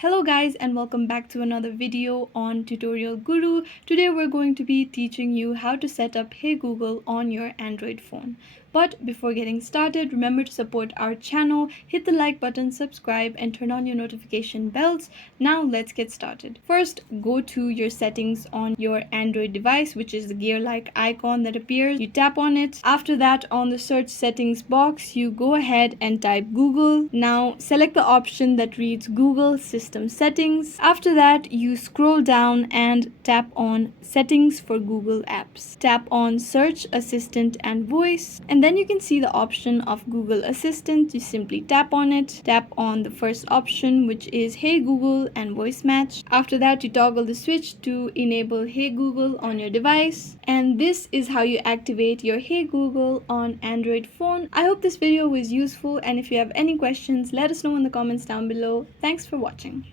Hello guys and welcome back to another video on Tutorial Guru. Today we're going to be teaching you how to set up Hey Google on your Android phone. But before getting started, remember to support our channel, hit the like button, subscribe and turn on your notification bells. Now let's get started. First, go to your settings on your Android device, which is the gear-like icon that appears. You tap on it. After that, on the search settings box, you go ahead and type Google. Now select the option that reads Google System Settings. After that, you scroll down and tap on Settings for Google Apps. Tap on Search Assistant and Voice, and then you can see the option of Google Assistant. You simply tap on it. Tap on the first option, which is Hey Google and Voice Match. After that, you toggle the switch to enable Hey Google on your device. And this is how you activate your Hey Google on Android phone. I hope this video was useful, and if you have any questions, let us know in the comments down below. Thanks for watching.